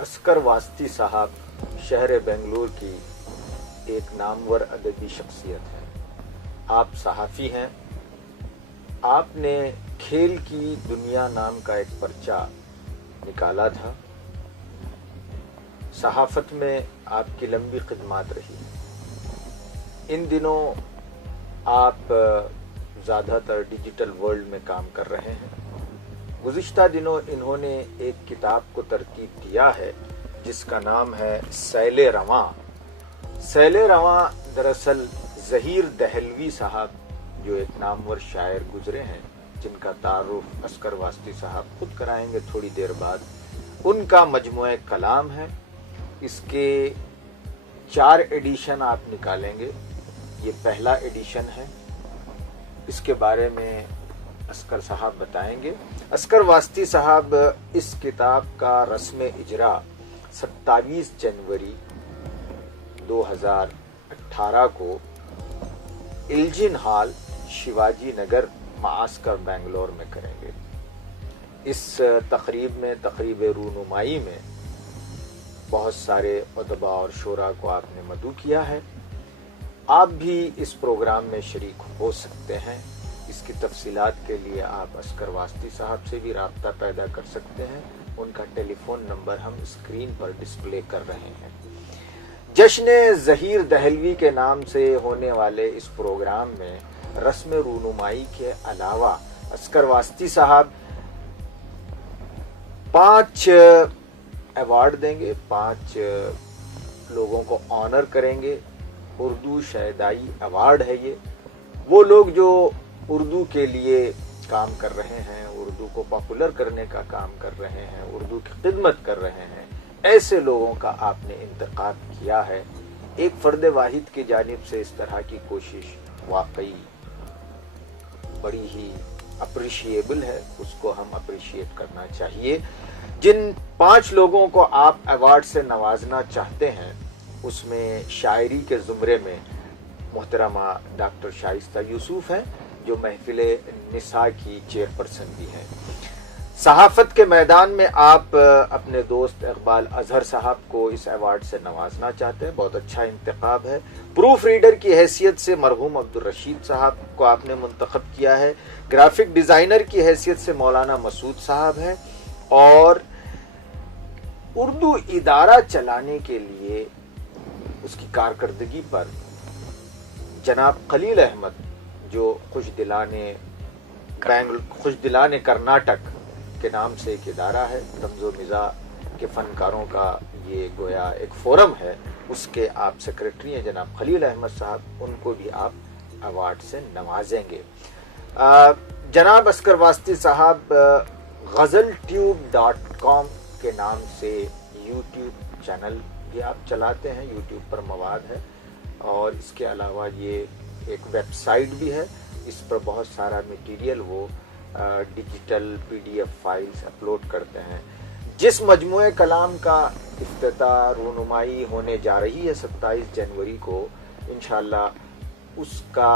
असगर वास्ती साहब शहर बेंगलुरु की एक नामवर अदबी शख्सियत है। आप सहाफ़ी हैं। आपने खेल की दुनिया नाम का एक पर्चा निकाला था। सहाफ़त में आपकी लंबी खिदमत रही। इन दिनों आप ज़्यादातर डिजिटल वर्ल्ड में काम कर रहे हैं। गुज़िश्ता दिनों इन्होंने एक किताब को तरतीब दिया है जिसका नाम है सैले रवां। सैले रवां दरअसल ज़हीर दहलवी साहब जो एक नामवर शायर गुजरे हैं, जिनका तारुफ असगर वास्ती साहब खुद कराएंगे थोड़ी देर बाद, उनका मजमुए कलाम है। इसके 4 एडिशन आप निकालेंगे। ये पहला एडिशन है। इसके बारे में असगर साहब बताएंगे। असगर वास्ती साहब इस किताब का रस्म इजरा 27 जनवरी 2018 को इल्जिन हॉल शिवाजी नगर मास्कर बेंगलोर में करेंगे। इस तकरीब में तकरीब रूनुमाई में बहुत सारे उदबा और शोरा को आपने मदऊ किया है। आप भी इस प्रोग्राम में शरीक हो सकते हैं। इसकी तफसीलात के लिए आप असगर वास्ती साहब से भी राब्ता पैदा कर सकते हैं। उनका टेलीफोन नंबर हम स्क्रीन पर डिस्प्ले कर रहे हैं। जश्न ज़हीर दहलवी के नाम से होने वाले इस प्रोग्राम में रस्म रूनुमाई के अलावा असगर वास्ती साहब 5 अवार्ड देंगे, 5 लोगों को ऑनर करेंगे। उर्दू शायदाई अवार्ड है ये। वो लोग जो उर्दू के लिए काम कर रहे हैं, उर्दू को पॉपुलर करने का काम कर रहे हैं, उर्दू की खिदमत कर रहे हैं, ऐसे लोगों का आपने इंतखाब किया है। एक फर्द वाहिद की जानिब से इस तरह की कोशिश वाकई बड़ी ही अप्रिशिएबल है। उसको हम अप्रिशिएट करना चाहिए। जिन 5 लोगों को आप अवार्ड से नवाजना चाहते हैं उसमें शायरी के ज़ुमरे में मोहतरमा डॉक्टर शाइस्ता यूसुफ हैं जो महफिल निसा की चेयरपर्सन भी हैं। सहाफत के मैदान में आप अपने दोस्त इकबाल अजहर साहब को इस अवार्ड से नवाजना चाहते हैं। बहुत अच्छा इंतखाब है। प्रूफ रीडर की हैसियत से मरहूम अब्दुल रशीद साहब को आपने मुंतखब किया है। ग्राफिक डिज़ाइनर की हैसियत से मौलाना मसूद साहब हैं। और उर्दू इदारा चलाने के लिए उसकी कारकर्दगी पर जनाब खलील अहमद जो खुशदिलाने कर्नाटक के नाम से एक इदारा है, तंज़ो मिज़ा के फनकारों का ये गोया एक फोरम है, उसके आप सेक्रेटरी हैं जनाब खलील अहमद साहब। उनको भी आप अवार्ड से नवाजेंगे। जनाब असगर वास्ती साहब ग़ज़लट्यूब.com के नाम से यूट्यूब चैनल भी आप चलाते हैं। यूट्यूब पर मवाद है और इसके अलावा ये एक वेबसाइट भी है। इस पर बहुत सारा मटेरियल वो डिजिटल PDF फाइल्स अपलोड करते हैं। जिस मजमुए कलाम का इफ्तिताह रूनुमाई होने जा रही है 27 जनवरी को, इंशाअल्लाह उसका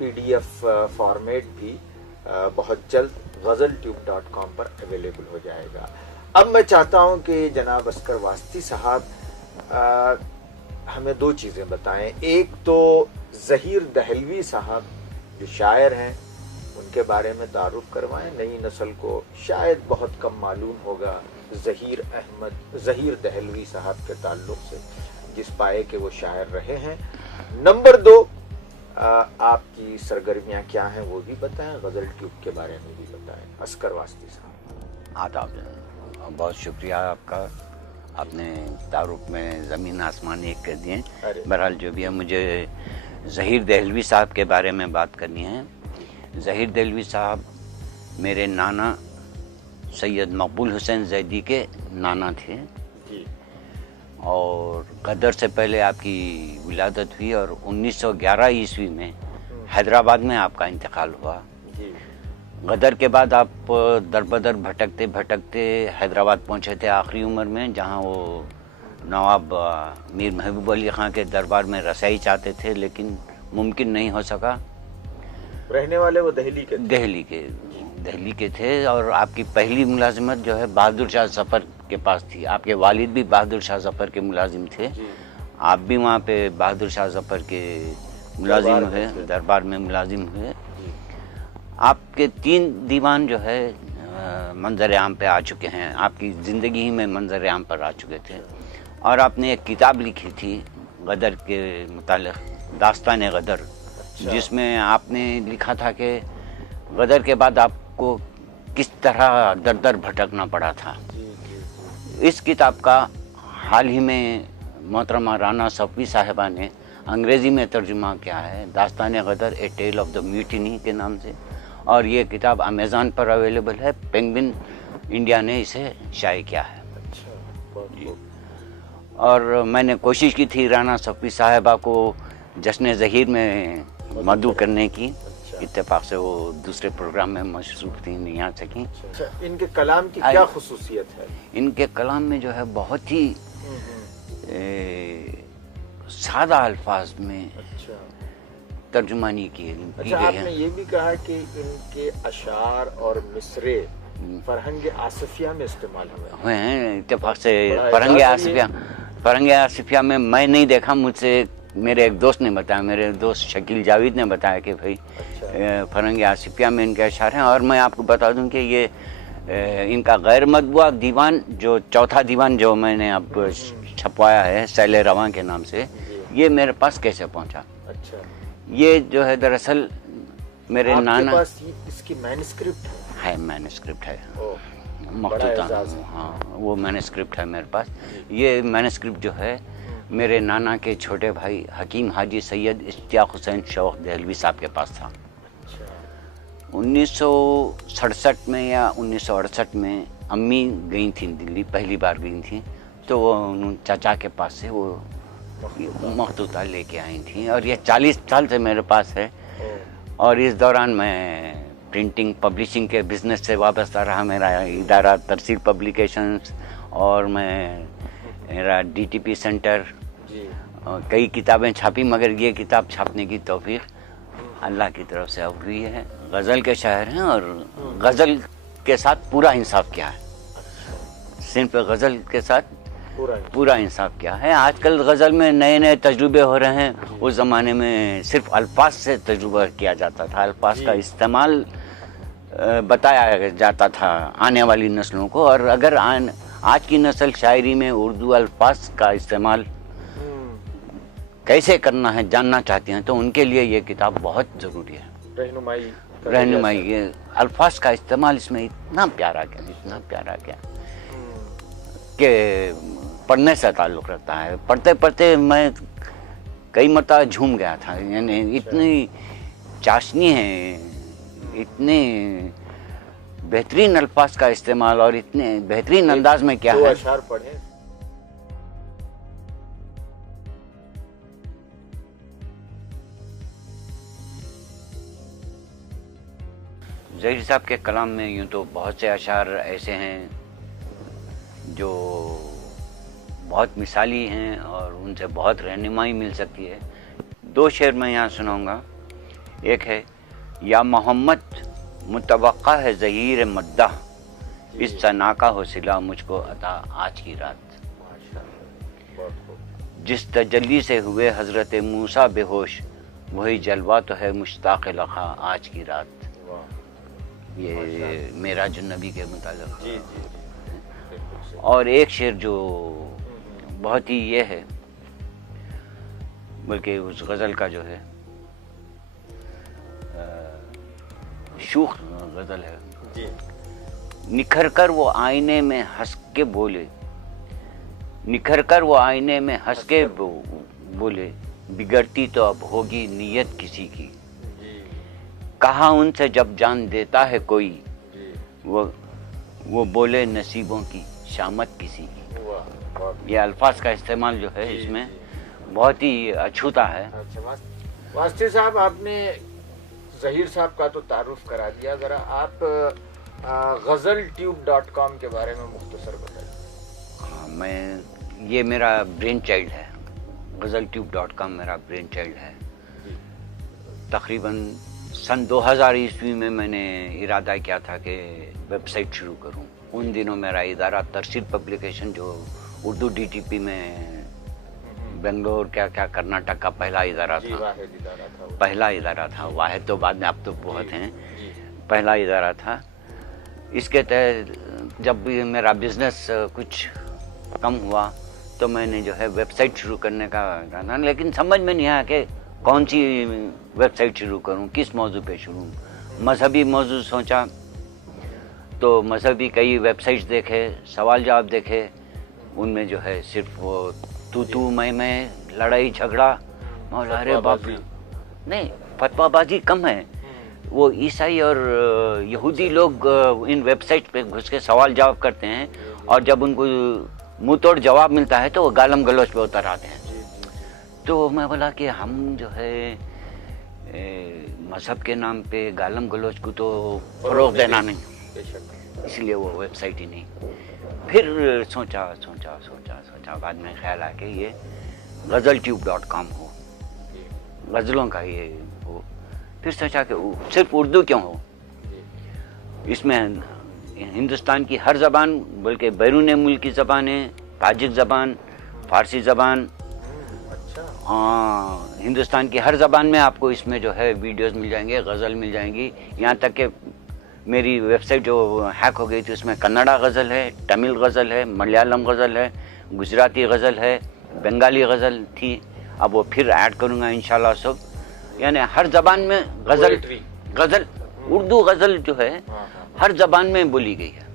PDF फॉर्मेट भी बहुत जल्द ग़ज़लट्यूब.com पर अवेलेबल हो जाएगा। अब मैं चाहता हूं कि जनाब असगर वास्ती साहब हमें 2 चीज़ें बताएं। एक तो ज़हीर दहलवी साहब जो शायर हैं उनके बारे में तारुफ करवाएं। नई नस्ल को शायद बहुत कम मालूम होगा ज़हीर दहलवी साहब के ताल्लुक से, जिस पाए के वो शायर रहे हैं। नंबर 2, आपकी सरगर्मियां क्या हैं वो भी बताएं। ग़ज़ल ट्यूब के बारे में भी बताएं। असगर वास्ती साहब। आदाब, बहुत शुक्रिया आपका। आपने तारुफ में ज़मीन आसमान एक कर दिए। बहरहाल जो भी है, मुझे ज़हीर दहलवी साहब के बारे में बात करनी है। ज़हीर दहलवी साहब मेरे नाना सैयद मकबूल हुसैन ज़ैदी के नाना थे और गदर से पहले आपकी विलादत हुई और 1911 ईस्वी में हैदराबाद में आपका इंतकाल हुआ। गदर के बाद आप दरबदर भटकते भटकते हैदराबाद पहुंचे थे आखिरी उम्र में, जहां वो नवाब मीर महबूब अली ख़ान के दरबार में रसाई चाहते थे लेकिन मुमकिन नहीं हो सका। रहने वाले वो दिल्ली के دہلی کے تھے اور آپ کی پہلی ملازمت جو ہے بہادر شاہ ظفر کے پاس تھی. آپ کے والد بھی بہادر شاہ ظفر کے ملازم تھے. آپ بھی وہاں پہ بہادر شاہ ظفر کے ملازم ہوئے, دربار میں ملازم ہوئے. آپ کے 3 دیوان جو ہے منظر عام پہ آ چکے ہیں, آپ کی زندگی ہی میں منظر عام پر آ چکے تھے. اور آپ نے ایک کتاب لکھی تھی غدر کے متعلق, داستان غدر, جس میں آپ نے لکھا تھا کہ غدر کے بعد آپ کو کس طرح در در بھٹکنا پڑا تھا. اس کتاب کا حال ہی میں محترمہ رانا صفوی صاحبہ نے انگریزی میں ترجمہ کیا ہے, داستان غدر اے ٹیل آف دا میوٹینی کے نام سے, اور یہ کتاب امیزون پر اویلیبل ہے. پینگوین انڈیا نے اسے شائع کیا ہے. اور میں نے کوشش کی تھی رانا صفوی صاحبہ کو جشن ظہیر میں مدعو کرنے کی, اتفاق سے وہ دوسرے پروگرام میں مصروف تھیں, نہیں آ سکیں. ان کے کلام کی کیا خصوصیت ہے؟ ان کے کلام میں جو ہے بہت ہی سادہ الفاظ میں ترجمانی کی گئی ہے. آپ نے یہ بھی کہا کہ ان کے اشعار اور مصرے فرہنگ آصفیہ میں استعمال ہوئے ہیں. اتفاق سے فرہنگ آصفیہ میں نہیں دیکھا, مجھ سے میرے ایک دوست نے بتایا, میرے دوست شکیل جاوید نے بتایا کہ بھائی فرہنگ آصفیہ میں ان کے اشعار ہیں. اور میں آپ کو بتا دوں کہ یہ ان کا غیر مطبوعہ دیوان, جو چوتھا دیوان جو میں نے اب چھپوایا ہے سیل رواں کے نام سے, یہ میرے پاس کیسے پہنچا؟ یہ جو ہے دراصل میرے نانا کے پاس اس کی مینuscript ہے, مینuscript ہے مخطوطہ, ہاں وہ مینuscript ہے میرے پاس. یہ مینuscript جو ہے میرے نانا کے چھوٹے بھائی حکیم حاجی سید اشتیاق حسین شوق دہلوی صاحب کے پاس تھا. 1967 میں یا 1968 میں امی گئی تھیں دلی, پہلی بار گئی تھیں, تو وہ چاچا کے پاس سے وہ مخطوطہ لے کے آئی تھیں, اور یہ 40 سال سے میرے پاس ہے. اور اس دوران میں پرنٹنگ پبلشنگ کے بزنس سے وابستہ رہا. میرا ادارہ ترسیل پبلیکیشنز, اور میرا ڈی ٹی پی سینٹر, کئی کتابیں چھاپی, مگر یہ کتاب چھاپنے کی توفیق اللہ کی طرف سے اب ہوئی ہے. غزل کے شاعر ہیں اور غزل کے ساتھ پورا انصاف کیا ہے, صنف غزل کے ساتھ پورا انصاف کیا ہے. آج کل غزل میں نئے نئے تجربے ہو رہے ہیں, اس زمانے میں صرف الفاظ سے تجربہ کیا جاتا تھا, الفاظ کا استعمال بتایا جاتا تھا آنے والی نسلوں کو. اور اگر آج کی نسل شاعری میں اردو الفاظ کا استعمال کیسے کرنا ہے جاننا چاہتے ہیں, تو ان کے لیے یہ کتاب بہت ضروری ہے. رہنمائی یہ الفاظ کا استعمال اس میں اتنا پیارا کیا کہ پڑھنے سے تعلق رکھتا ہے. پڑھتے پڑھتے میں کئی مرتبہ جھوم گیا تھا, یعنی اتنی چاشنی ہے, اتنے بہترین الفاظ کا استعمال اور اتنے بہترین انداز میں کیا ہے. اشعار پڑھیں. ظہیر صاحب کے کلام میں یوں تو بہت سے اشعار ایسے ہیں جو بہت مثالی ہیں اور ان سے بہت رہنمائی مل سکتی ہے. 2 شعر میں یہاں سناؤں گا. ایک ہے, یا محمد متوقع ہے ظہیر مدح, اس ثنا کا ہو صلہ مجھ کو عطا آج کی رات. جس تجلی سے ہوئے حضرت موسیٰ بے ہوش, وہی جلوہ تو ہے مشتاق لقا آج کی رات. یہ معراج النبی کے متعلق. اور ایک شعر جو بہت ہی یہ ہے, بلکہ اس غزل کا جو ہے شوخ غزل ہے. نکھر کر وہ آئینے میں ہنس کے بولے, نکھر کر وہ آئینے میں ہنس کے بولے, بگڑتی تو اب ہوگی نیت کسی کی. کہا ان سے جب جان دیتا ہے کوئی, وہ بولے نصیبوں کی شامت کسی کی. یہ الفاظ کا استعمال جو ہے اس میں بہت ہی اچھوتا ہے. واسطے صاحب, آپ نے ظہیر صاحب کا تو تعارف کرا دیا, ذرا آپ غزلٹیوب.com کے بارے میں مختصر بتائیں. یہ میرا برین چائلڈ ہے. غزلٹیوب.com میرا برین چائلڈ ہے. تقریباً सन 2000 ईस्वी में मैंने इरादा किया था कि वेबसाइट शुरू करूं। उन दिनों मेरा इदारा तरसील पब्लिकेशन जो उर्दू डीटीपी में बेंगलोर क्या कर्नाटक का पहला इदारा था, पहला इदारा था। वाहिद तो बाद में, अब तो बहुत हैं, पहला इदारा था। इसके तहत जब भी मेरा बिजनेस कुछ कम हुआ तो मैंने जो है वेबसाइट शुरू करने का था, लेकिन समझ में नहीं आया कि कौन सी वेबसाइट शुरू करूं, किस मौजू पे शुरू। मजहबी मौजू सोचा तो मजहबी कई वेबसाइट्स देखे, सवाल जवाब देखे, उनमें जो है सिर्फ वो तू मैं लड़ाई झगड़ा, मौला अरे बाप रे, नहीं फतवाबाजी कम है। वो ईसाई और यहूदी लोग इन वेबसाइट पे घुस के सवाल जवाब करते हैं और जब उनको मुंह तोड़ जवाब मिलता है तो वो गालम गलौज पे उतर आते हैं। तो मैं बोला कि हम जो है मजहब के नाम पे गालम गलौज को तो फरोग देना नहीं, इसलिए वो वेबसाइट ही नहीं। फिर सोचा बाद में ख्याल आया कि ये ग़ज़लट्यूब.com हो, गज़लों का ये हो। फिर सोचा कि सिर्फ उर्दू क्यों हो, इसमें हिंदुस्तान की हर ज़बान, बल्कि बैरून मुल्क की ज़बानें, ताजिक ज़बान, फ़ारसी ज़बान, हिंदुस्तान की हर ज़बान में आपको इसमें जो है वीडियोस मिल जाएंगे, गज़ल मिल जाएंगी। यहाँ तक कि मेरी वेबसाइट जो हैक हो गई थी उसमें कन्नड़ा गज़ल है, तमिल गज़ल है, मलयालम गज़ल है, गुजराती गज़ल है, बंगाली गज़ल थी। अब वो फिर ऐड करूँगा इंशाल्लाह सब, यानी हर ज़बान में गज़ल उर्दू गज़ल जो है हर ज़बान में बोली गई है।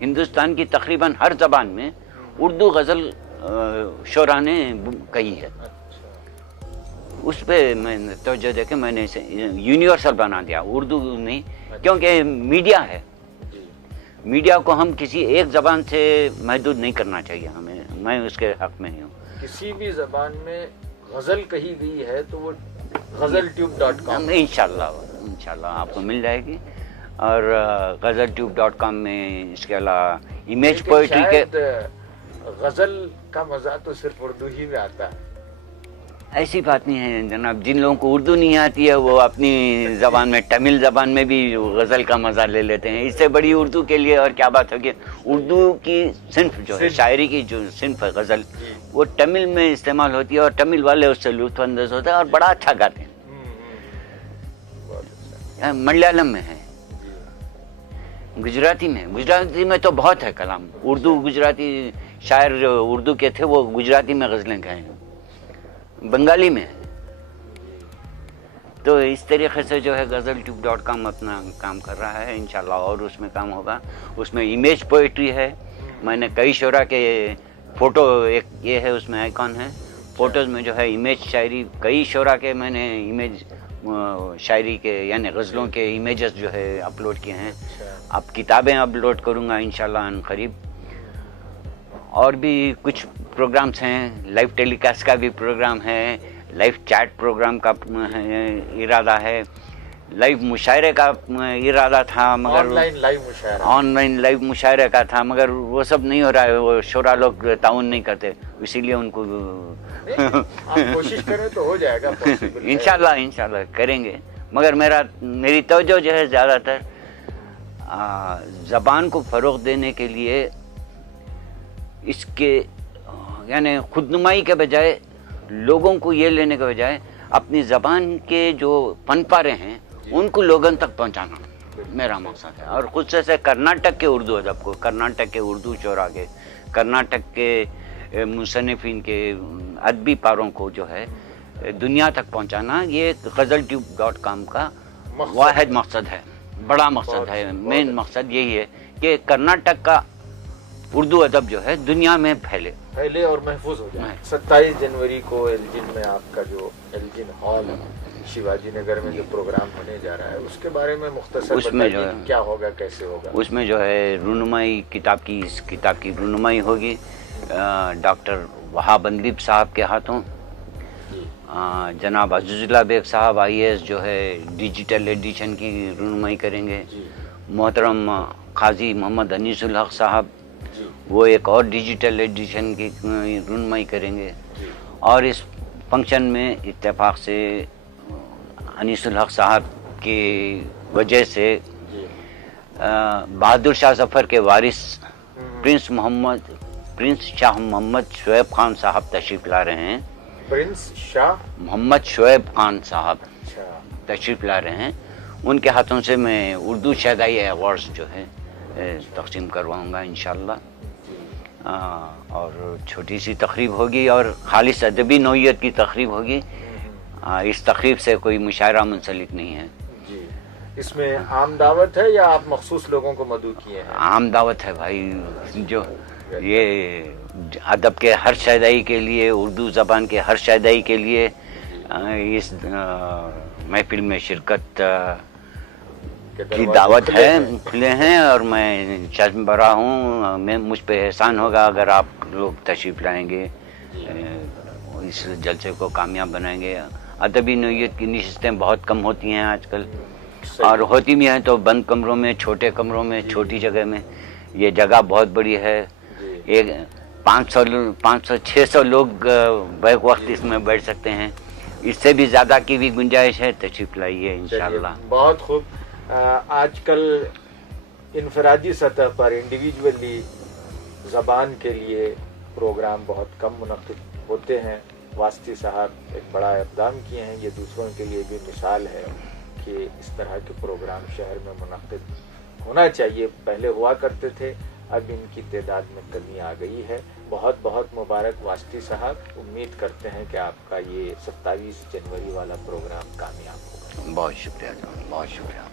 हिंदुस्तान की तकरीबन हर ज़बान में उर्दू गज़ल शोरा ने कही है। उस पे मैंने तवज्जो देके मैंने इसे यूनिवर्सल बना दिया, उर्दू नहीं, क्योंकि मीडिया है, मीडिया को हम किसी एक ज़बान से महदूद नहीं करना चाहिए हमें। मैं उसके हक में ही हूँ। किसी भी ज़बान में गज़ल कही गई है तो वो ग़ज़लट्यूब.com इंशाल्लाह आपको मिल जाएगी। और ग़ज़लट्यूब.com में इसके अलावा इमेज पोइट्री के, गज़ल का मज़ा तो सिर्फ उर्दू ही में आता है। ऐसी बात नहीं है जनाब, जिन लोगों को उर्दू नहीं आती है वो अपनी ज़बान में, तमिल ज़बान में भी गज़ल का मज़ा ले लेते हैं। इससे बड़ी उर्दू के लिए और क्या बात होगी। उर्दू की सिन्फ जो है, शायरी की जो सिन्फ है गज़ल, वो तमिल में इस्तेमाल होती है और तमिल वाले उससे लुत्फ़ अंदोज़ होते हैं और बड़ा अच्छा गाते हैं। मलयालम में है, गुजराती में तो बहुत है कलाम। उर्दू गुजराती शायर जो उर्दू के थे वो गुजराती में गज़लें गाए हैं, बंगाली में। तो इस तरीके से जो है ग़ज़लट्यूब.com अपना काम कर रहा है इंशाल्लाह, और उसमें काम होगा। उसमें इमेज पोइट्री है, मैंने कई शोरा के फ़ोटो, एक ये है उसमें आइकॉन है, फ़ोटोज़ में जो है इमेज शायरी, कई शोरा के मैंने इमेज शायरी के यानी गज़लों के इमेजेस जो है अपलोड किए हैं। अब किताबें अपलोड करूँगा इंशाल्लाह अन करीब। और भी कुछ प्रोग्राम्स हैं, लाइव टेलीकास्ट का भी प्रोग्राम है, लाइव चैट प्रोग्राम का इरादा है, लाइव मुशायरे का इरादा था, मगर ऑनलाइन लाइव मुशायरे का था, मगर वो सब नहीं हो रहा है, वो शोरा लोग ताउन नहीं करते, इसीलिए उनको आप कोशिश करें तो हो जाएगा। इंशाल्लाह करेंगे, मगर मेरी तवज्जो जो है ज़्यादातर ज़बान को फ़रोग़ देने के लिए, इसके यानी खुदनुमाई के बजाय, लोगों को ये लेने के बजाय अपनी ज़बान के जो फनपारे हैं उनको लोगों तक पहुंचाना मेरा मकसद है। और खुद से कर्नाटक के उर्दू अदब को, कर्नाटक के उर्दू शोरा के, कर्नाटक के मुसन्निफ़ीन के अदबी पारों को जो है दुनिया तक पहुंचाना, ये ग़ज़लट्यूब.com का वाहिद मकसद है, बड़ा मकसद है। मेन मकसद यही है कि कर्नाटक का उर्दू अदब जो है दुनिया में फैले और महफूज हो जाए। 27 जनवरी को एल्जिन में आपका जो एल्जिन हॉल है शिवाजी नगर में जो प्रोग्राम होने जा रहा है, उसके बारे में मुख्तसर उसमें जो है क्या होगा, कैसे होगा? उसमें जो है रुनुमाई किताब की रुनुमाई होगी डॉक्टर वहाब अंदीब साहब के हाथों। जनाब अज़ीज़ुल्लाह बेग साहब IAS जो है डिजिटल एडिशन की रुनुमाई करेंगे। मोहतरम काजी मोहम्मद अनीसुल हक साहब वो एक और डिजिटल एडिशन की रुनुमाई करेंगे। और इस फंक्शन में इत्तेफाक से अनीसुल हक साहब की वजह से जी। बहादुर शाह जफर के वारिस प्रिंस शाह मोहम्मद शोएब खान साहब तशरीफ ला रहे हैं। प्रिंस शाह मोहम्मद शोएब खान साहब अच्छा तशरीफ ला रहे हैं। उनके हाथों से मैं उर्दू शहदाई अवार्ड्स जो है तकसीम करवाऊंगा इंशाल्लाह। और छोटी सी तकरीब होगी और खालिस अदबी नौइयत की तकरीब होगी। इस तकरीब से कोई मुशायरा मुंसलिक नहीं है जी। इसमें आम दावत है या आप मखसूस लोगों को मदऊ किए हैं? आम दावत है भाई, जो ये अदब के हर शायदाई के लिए, उर्दू ज़बान के हर शायदाई के लिए इस महफिल में शिरकत की दावत है, खुले हैं। और मैं चश्म बरा हूँ, मैं मुझ पे एहसान होगा अगर आप लोग तशरीफ़ लाएंगे, इस जलसे को कामयाब बनाएंगे। अदबी नौइयत की नशिस्तें बहुत कम होती हैं आजकल, और होती भी हैं तो बंद कमरों में, छोटे कमरों में, छोटी जगह में। ये जगह बहुत बड़ी है, एक 500-600 लोग बैक वक्त इसमें बैठ सकते हैं। इससे भी ज़्यादा की भी गुंजाइश है, तशरीफ़ लाइए इंशाल्लाह। बहुत खूब। आजकल इनफरादी सतह पर इंडिविजुअली ज़बान के लिए प्रोग्राम बहुत कम मुनक़िद होते हैं। वास्ती साहब एक बड़ा इक़दाम किए हैं, ये दूसरों के लिए भी मिसाल है कि इस तरह के प्रोग्राम शहर में मुनक़िद होना चाहिए। पहले हुआ करते थे, अब इनकी तादाद में कमी आ गई है। बहुत बहुत मुबारक वास्ती साहब। उम्मीद करते हैं कि आपका ये 27 जनवरी वाला प्रोग्राम कामयाब होगा। बहुत शुक्रिया, बहुत शुक्रिया।